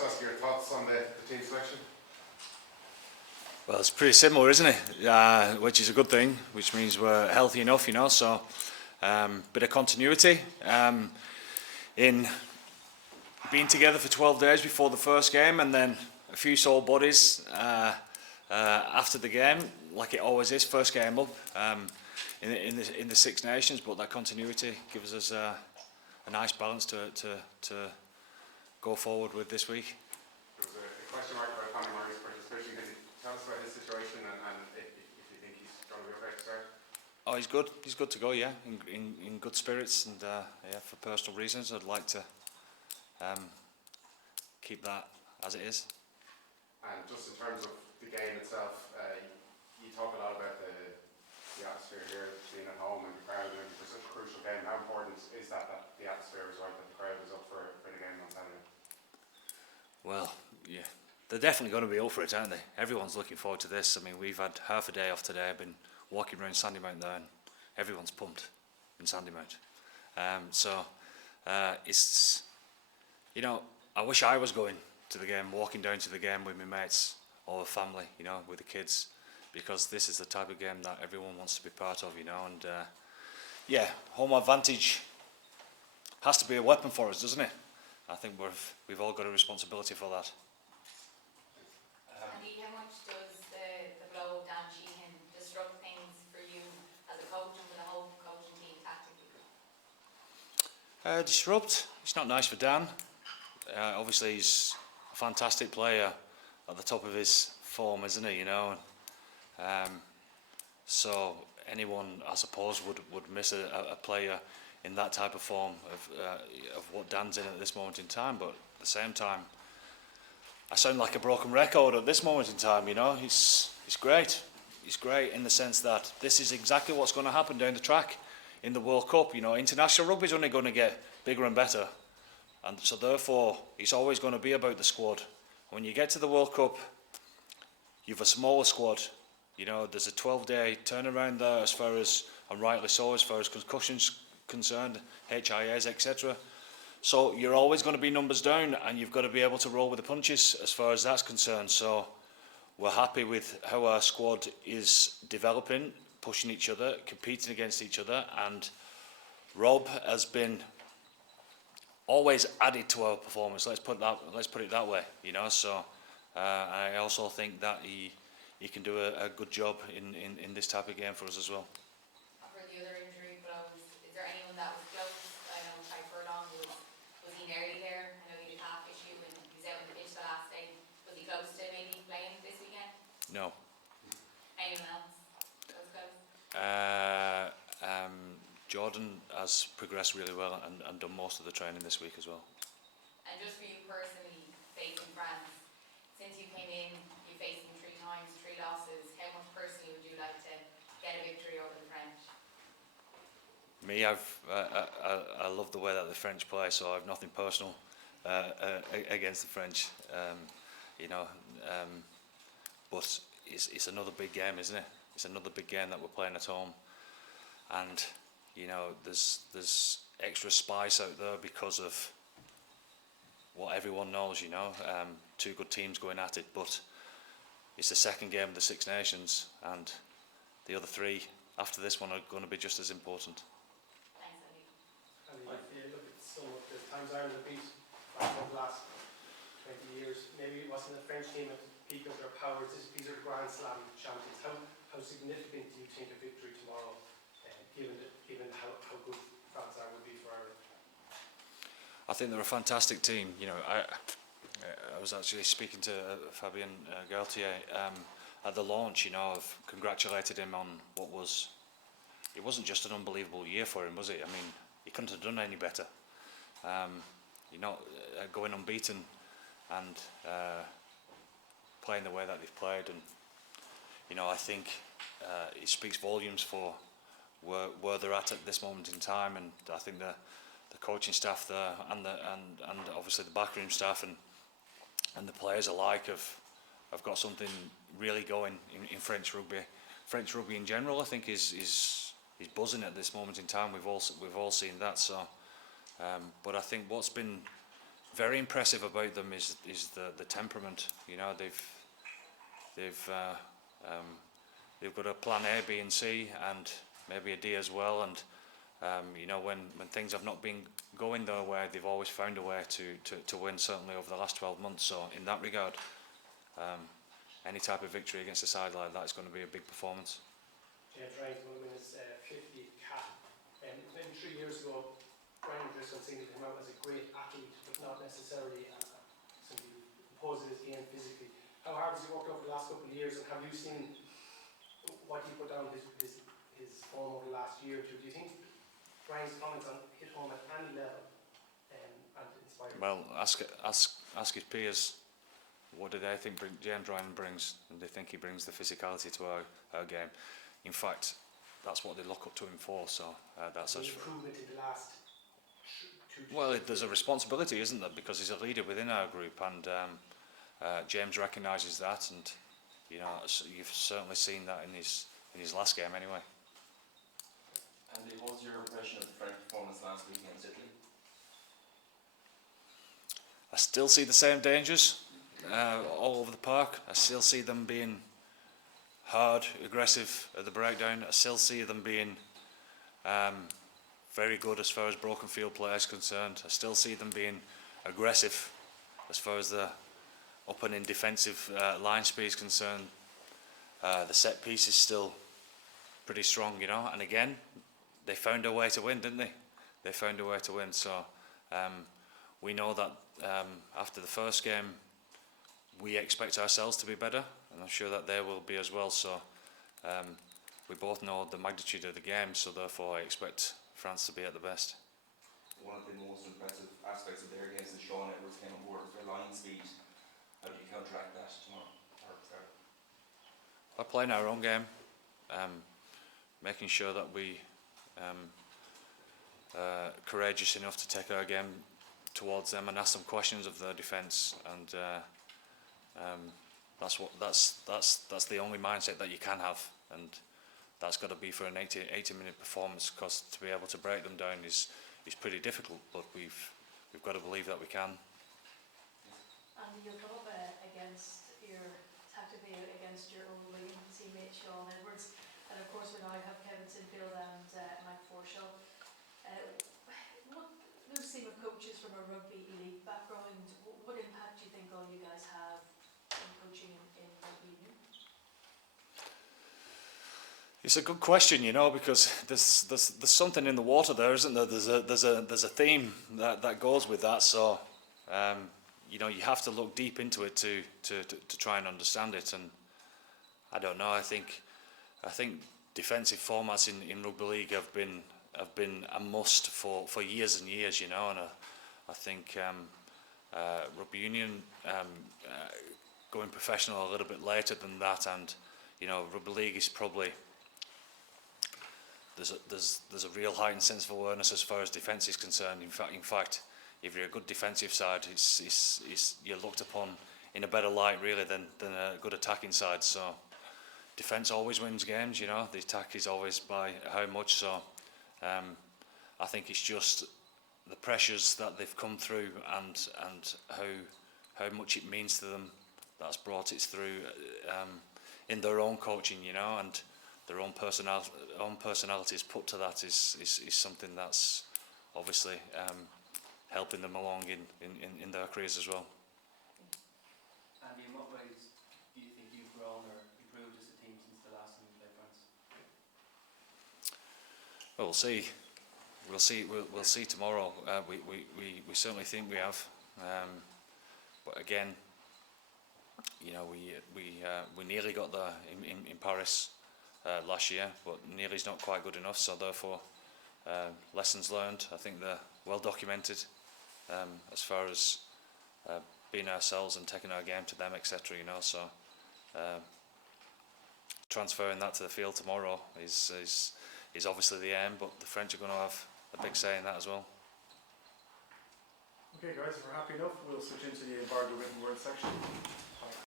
discuss your thoughts on the team selection? Well, it's pretty similar, isn't it? Which is a good thing, which means we're healthy enough, you know. So, bit of continuity in being together for 12 days before the first game, and then a few sore bodies after the game, like it always is. First game up in the Six Nations, but that continuity gives us a nice balance to go forward with this week. There was a question mark about Conor Murray's participation. Can you tell us about his situation and if you think he's going to be okay to start? Oh, he's good. He's good to go. Yeah, in good spirits, and yeah, for personal reasons, I'd like to keep that as it is. And just in terms of the game itself, you talk a lot about the atmosphere here, being at home and the crowd, and for such a crucial game. How important is that the atmosphere is right, that the crowd is up for the game on Saturday? Well, yeah, they're definitely going to be up for it, aren't they? Everyone's looking forward to this. I mean, we've had half a day off today. I've been walking around Sandymount there, and everyone's pumped in Sandymount. It's, you know, I wish I was going to the game, walking down to the game with my mates or family, you know, with the kids, because this is the type of game that everyone wants to be part of, you know. And yeah, home advantage has to be a weapon for us, doesn't it? I think we've all got a responsibility for that. Andy, how much does the blow of Dan Sheehan disrupt things for you as a coach and for the whole coaching team tactically? Disrupt? It's not nice for Dan. Obviously, he's a fantastic player at the top of his form, isn't he? You know, so anyone, I suppose, would miss a player in that type of form of what Dan's in at this moment in time. But at the same time, I sound like a broken record at this moment in time. You know, he's great. He's great in the sense that this is exactly what's going to happen down the track in the World Cup. You know, international rugby is only going to get bigger and better, and so therefore it's always going to be about the squad. When you get to the World Cup, you've a smaller squad. You know, there's a 12-day turnaround there, as far as, and rightly so, as far as concussions concerned, HIAs, etc. So you're always going to be numbers down, and you've got to be able to roll with the punches as far as that's concerned. So we're happy with how our squad is developing, pushing each other, competing against each other, and Rob has been always added to our performance. Let's put it that way, you know. So I also think that he can do a good job in this type of game for us as well. For the other injury blows, is there anyone that was close? I know Ty Furlong was he nearly there? I know he had a calf issue and he was out on the pitch the last day. Was he close to maybe playing this weekend? No. Anyone else that was close? Jordan has progressed really well and done most of the training this week as well. And just for you personally, facing France, since you came in, you faced them 3 times, 3 losses. How much personally would you like to get a victory over the French? Me, I love the way that the French play, so I have nothing personal against the French, you know. But it's another big game, isn't it? It's another big game that we're playing at home, and you know, there's extra spice out there because of what everyone knows. You know, 2 good teams going at it, but it's the second game of the Six Nations, and the other 3 after this one are going to be just as important. Thanks, Andy. And if you look at some of the times Ireland have beat back over the last 20 years, maybe it wasn't the French team at the peak of their powers. These are the Grand Slam champions. How significant do you think a victory tomorrow, given how good France are would be for Ireland? I think they're a fantastic team. You know, I was actually speaking to Fabien Galtier at the launch. You know, I've congratulated him on what was. It wasn't just an unbelievable year for him, was it? I mean, he couldn't have done any better. You know, going unbeaten and playing the way that they've played, and you know, I think it speaks volumes for where they're at this moment in time, and I think the coaching staff there and obviously the backroom staff and the players alike have got something really going in French rugby. French rugby in general, I think, is buzzing at this moment in time. We've all seen that. So, but I think what's been very impressive about them is the temperament. You know, they've got a plan A, B, and C, and maybe a D as well. And you know, when things have not been going their way, they've always found a way to win. Certainly over the last 12 months. So in that regard, any type of victory against a side like that is going to be a big performance. James Ryan's going to win his 50th cap. Maybe 3 years ago, Ryan Driscoll seemed to come out as a great athlete, but not necessarily somebody who imposes his game physically. How hard has he worked over the last couple of years, and have you seen what he put down his form over the last year or two? Do you think Ryan's comments on hit home at any level and inspired? Well, ask his peers. What do they think James Ryan brings? And they think he brings the physicality to our game. In fact, that's what they look up to him for. So that's the improvement in the last 2 well, there's a responsibility, isn't there? Because he's a leader within our group, and James recognises that, and you know, you've certainly seen that in his last game anyway. Andy, what was your impression of the French performance last week against Italy? I still see the same dangers all over the park. I still see them being hard, aggressive at the breakdown. I still see them being very good as far as broken field play is concerned. I still see them being aggressive as far as the up and in defensive line speed is concerned. The set piece is still pretty strong, you know. And again, they found a way to win, didn't they? They found a way to win. So we know that after the first game, we expect ourselves to be better, and I'm sure that they will be as well. So we both know the magnitude of the game, so therefore I expect France to be at the best. One of the most impressive aspects of their game is that Sean Edwards came on board with their line speed. How do you counteract that tomorrow? By playing our own game, making sure that we courageous enough to take our game towards them and ask them questions of their defence, and that's the only mindset that you can have, and that's got to be for an 80-minute performance, because to be able to break them down is pretty difficult, but we've got to believe that we can. And you'll come up tactically against your own William teammate Sean Edwards, and of course we now have Kevin Sinfield and Mike Forshaw. Those team of coaches from a rugby elite background, what impact do you think all you guys have in coaching in rugby union? It's a good question, you know, because there's something in the water there, isn't there? There's a theme that goes with that. So you know, you have to look deep into it to try and understand it. And I don't know. I think defensive formats in rugby league have been a must for years and years, you know. And I think rugby union going professional a little bit later than that, and you know, rugby league is probably. There's a real heightened sense of awareness as far as defence is concerned. In fact, if you're a good defensive side, you're looked upon in a better light really than a good attacking side. So defence always wins games, you know. The attack is always by how much. So I think it's just the pressures that they've come through and how much it means to them that's brought it through in their own coaching, you know, and their own personalities put to that is something that's obviously helping them along in their careers as well. Andy, in what ways do you think you've grown or improved as a team since the last time you played France? Well, we'll see tomorrow. We certainly think we have, but again, you know, we nearly got there in Paris last year, but nearly's not quite good enough. So therefore, lessons learned, I think they're well documented as far as being ourselves and taking our game to them, etc. You know, so transferring that to the field tomorrow is obviously the aim, but the French are going to have a big say in that as well. Okay guys, if we're happy enough, we'll switch into the embargo written word section.